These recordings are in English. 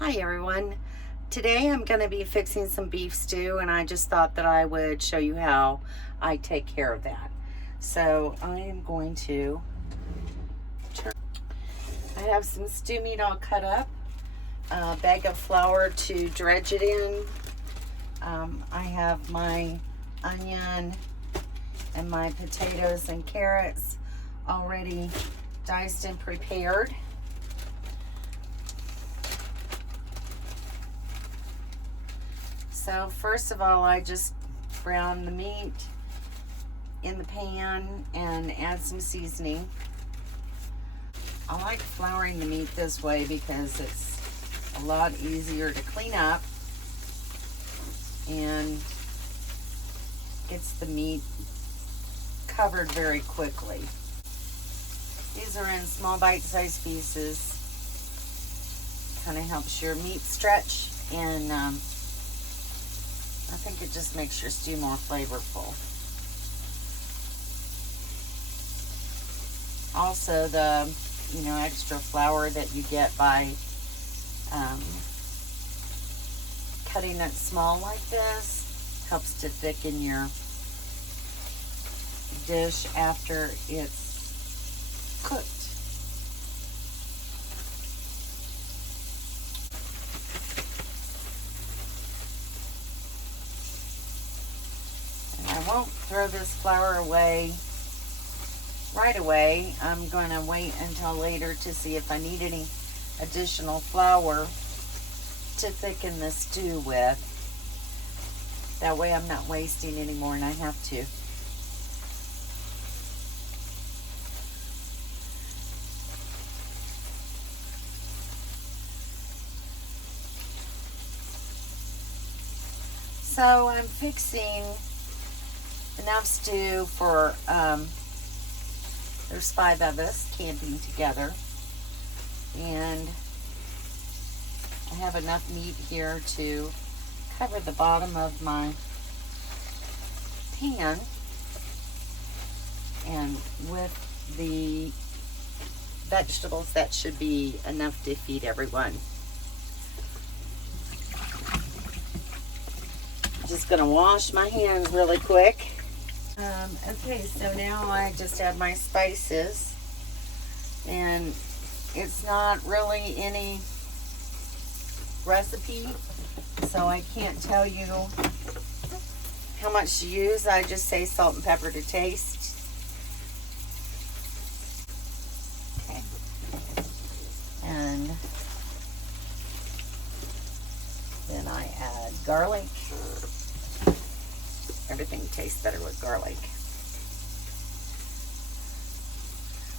Hi everyone. Today I'm going to be fixing some beef stew, and I just thought that I would show you how I take care of that. So I am going to I have some stew meat all cut up, a bag of flour to dredge it in. I have my onion and my potatoes and carrots already diced and prepared. So first of all, I just brown the meat in the pan and add some seasoning. I like flouring the meat this way because it's a lot easier to clean up and gets the meat covered very quickly. These are in small bite-sized pieces. Kind of helps your meat stretch, and I think it just makes your stew more flavorful. Also, the extra flour that you get by cutting it small like this helps to thicken your dish after it's cooked. I won't throw this flour away right away. I'm going to wait until later to see if I need any additional flour to thicken the stew with. That way I'm not wasting any more and I have to. So I'm fixing enough stew for, there's 5 of us camping together, and I have enough meat here to cover the bottom of my pan, and with the vegetables that should be enough to feed everyone. Just gonna wash my hands really quick. Okay, so now I just add my spices, and it's not really any recipe, so I can't tell you how much to use. I just say salt and pepper to taste. Okay, and then I add garlic. Everything tastes better with garlic.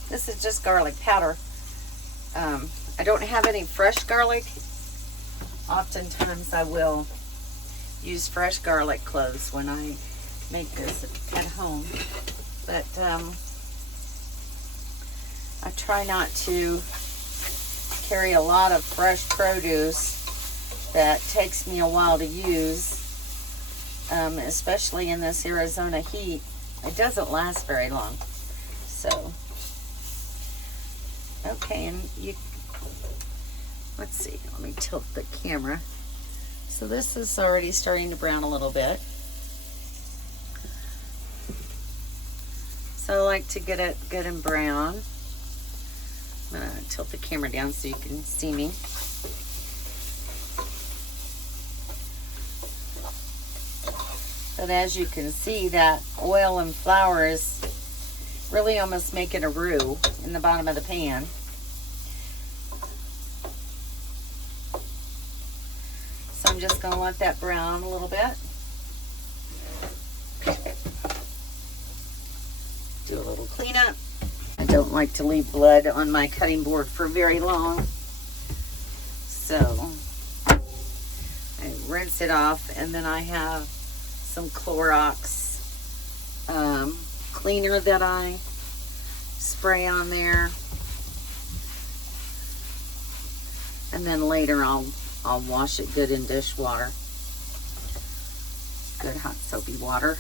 This is just garlic powder. I don't have any fresh garlic. Oftentimes I will use fresh garlic cloves when I make this at home. But I try not to carry a lot of fresh produce that takes me a while to use. Especially in this Arizona heat, it doesn't last very long. So, okay, and let's see, let me tilt the camera. So this is already starting to brown a little bit. So I like to get it good and brown. I'm gonna tilt the camera down so you can see me. But as you can see, that oil and flour is really almost making a roux in the bottom of the pan. So I'm just going to let that brown a little bit. Do a little cleanup. I don't like to leave blood on my cutting board for very long. So I rinse it off, and then I have some Clorox cleaner that I spray on there, and then later I'll wash it good in dishwater, good hot soapy water.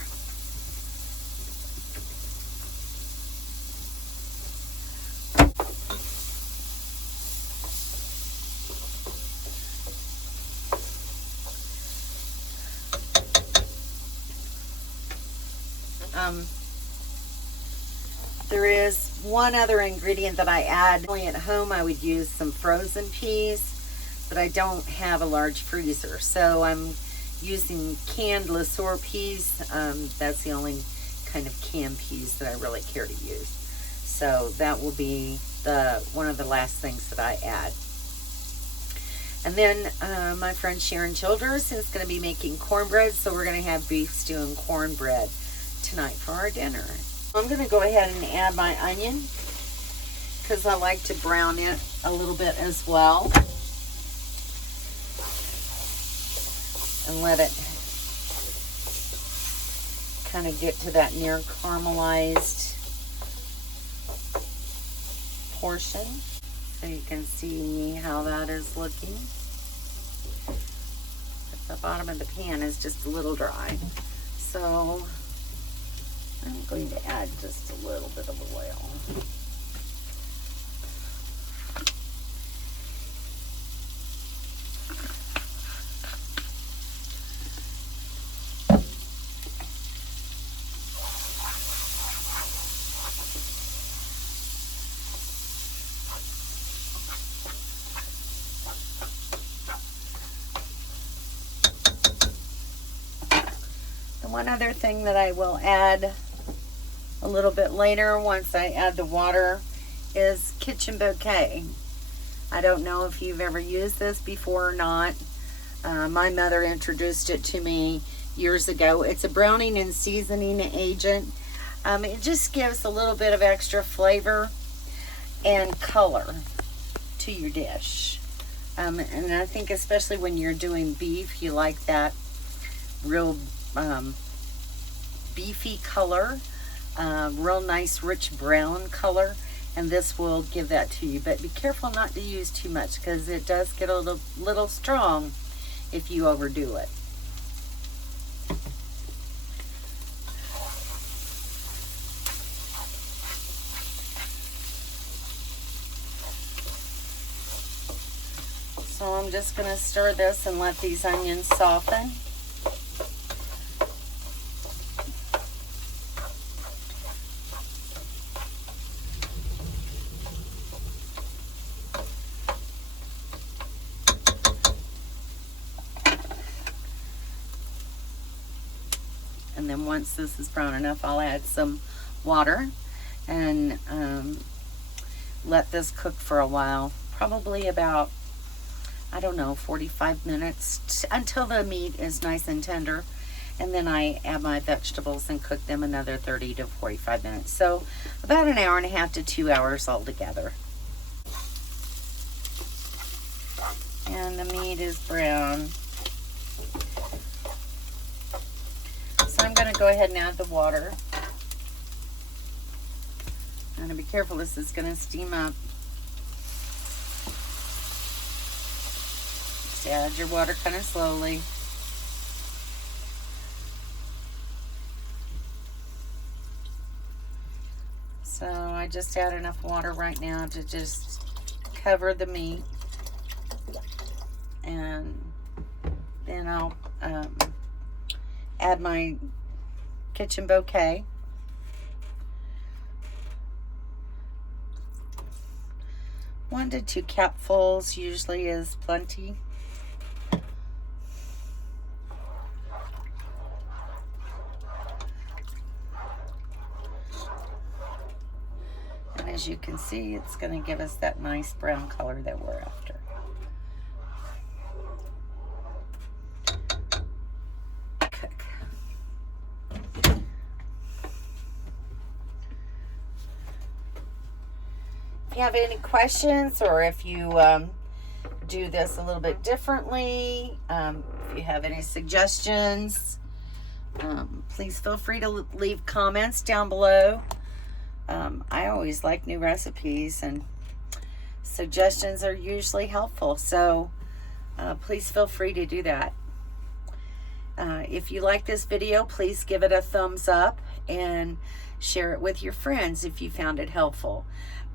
There is one other ingredient that I add. Only at home I would use some frozen peas, but I don't have a large freezer. So I'm using canned LeSueur peas. That's the only kind of canned peas that I really care to use. So that will be one of the last things that I add. And then my friend Sharon Childers is going to be making cornbread, so we're going to have beef stew and cornbread tonight for our dinner. I'm going to go ahead and add my onion because I like to brown it a little bit as well. And let it kind of get to that near caramelized portion. So you can see how that is looking. The bottom of the pan is just a little dry. So I'm going to add just a little bit of oil. The one other thing that I will add a little bit later, once I add the water, is kitchen bouquet. I don't know if you've ever used this before or not. My mother introduced it to me years ago. It's a browning and seasoning agent. It just gives a little bit of extra flavor and color to your dish. And I think especially when you're doing beef, you like that real beefy color. Real nice rich brown color, and this will give that to you, but be careful not to use too much because it does get a little strong if you overdo it. So I'm just going to stir this and let these onions soften. And then once this is brown enough, I'll add some water and let this cook for a while, probably about, I don't know, 45 minutes until the meat is nice and tender. And then I add my vegetables and cook them another 30 to 45 minutes. So about an hour and a half to 2 hours altogether. And the meat is brown. I'm going to go ahead and add the water. And be careful, this is going to steam up. Just add your water kind of slowly. So I just add enough water right now to just cover the meat. And then I'll add my kitchen bouquet. One to two cupfuls usually is plenty. And as you can see, it's going to give us that nice brown color that we're after. If you have any questions, or if you do this a little bit differently, if you have any suggestions, please feel free to leave comments down below. I always like new recipes, and suggestions are usually helpful, so please feel free to do that. If you like this video, please give it a thumbs up and share it with your friends if you found it helpful.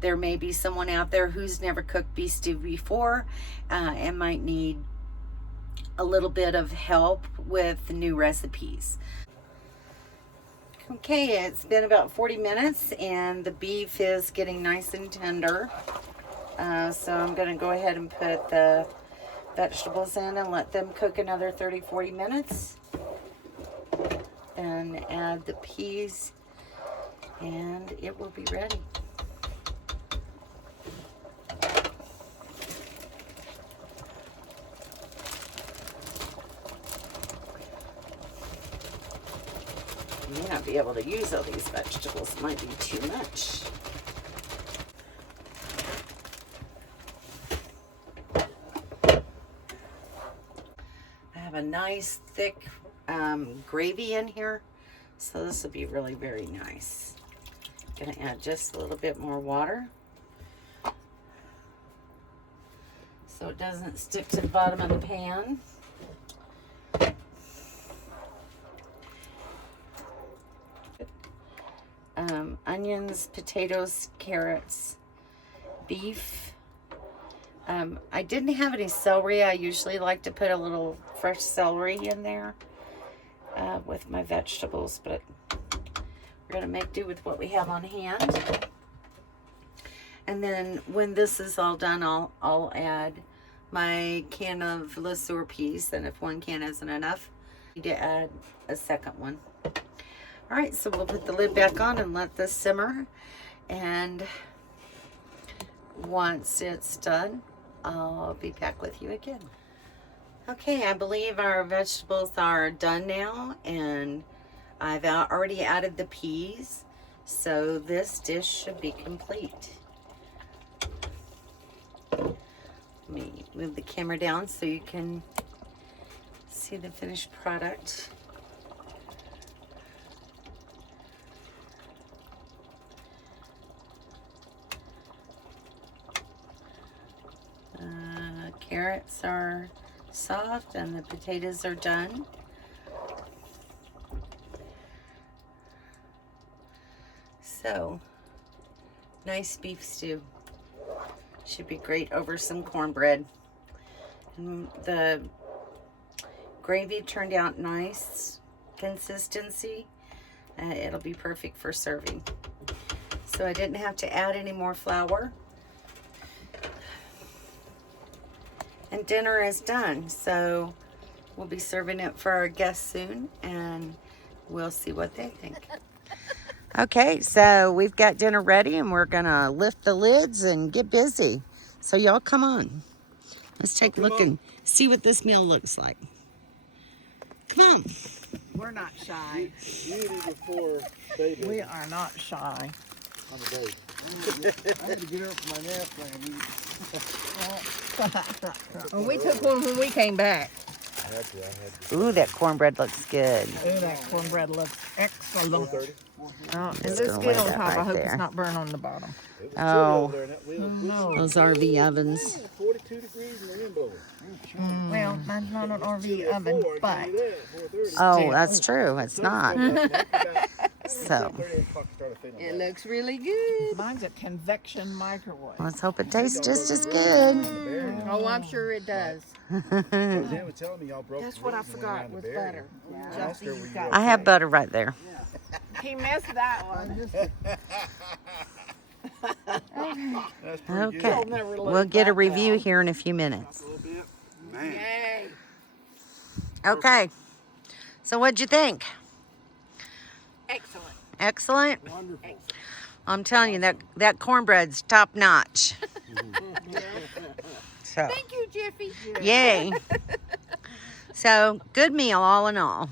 There may be someone out there who's never cooked beef stew before and might need a little bit of help with new recipes. Okay, it's been about 40 minutes and the beef is getting nice and tender. So I'm going to go ahead and put the vegetables in and let them cook another 30-40 minutes. And add the peas and it will be ready. You may not be able to use all these vegetables. It might be too much. I have a nice thick gravy in here, so this will be really very nice. Gonna add just a little bit more water so it doesn't stick to the bottom of the pan. Onions, potatoes, carrots, beef. I didn't have any celery. I usually like to put a little fresh celery in there with my vegetables, but we're going to make do with what we have on hand. And then when this is all done, I'll add my can of LeSueur peas, and if one can isn't enough, I need to add a second one. All right, so we'll put the lid back on and let this simmer. And once it's done, I'll be back with you again. Okay, I believe our vegetables are done now, and I've already added the peas, so this dish should be complete. Let me move the camera down so you can see the finished product. Carrots are soft and the potatoes are done. So, nice beef stew. Should be great over some cornbread. And the gravy turned out nice consistency. It'll be perfect for serving. So I didn't have to add any more flour. And dinner is done, so we'll be serving it for our guests soon, and we'll see what they think. Okay, so we've got dinner ready, and we're gonna lift the lids and get busy. So y'all come on. Let's take a look and see what this meal looks like. Come on. We're not shy. Beauty before baby. We are not shy. On a date. I had to get up from my nap and eat. Well, we took one when we came back. Ooh, that cornbread looks good. Ooh, that cornbread looks excellent. 4:30. Oh, Just it looks gonna good lay on that top. I right hope there. it's not burnt on the bottom. Oh, No. those RV ovens. 42 degrees and the wind blowing. Well, mine's not an RV oven, but Oh, that's true. It's not. So, it looks really good. Mine's a convection microwave. let's hope it tastes just as good. Oh, I'm sure it does. That's what I forgot was butter. Just you got I have butter right there. He missed that one. That's pretty good. Okay, we'll get a review here in a few minutes. A little bit. Man. Yay. Okay, so what'd you think? Excellent. Excellent? Wonderful. I'm telling you, that cornbread's top notch. So, Thank you, Jiffy. yay. So, good meal all in all.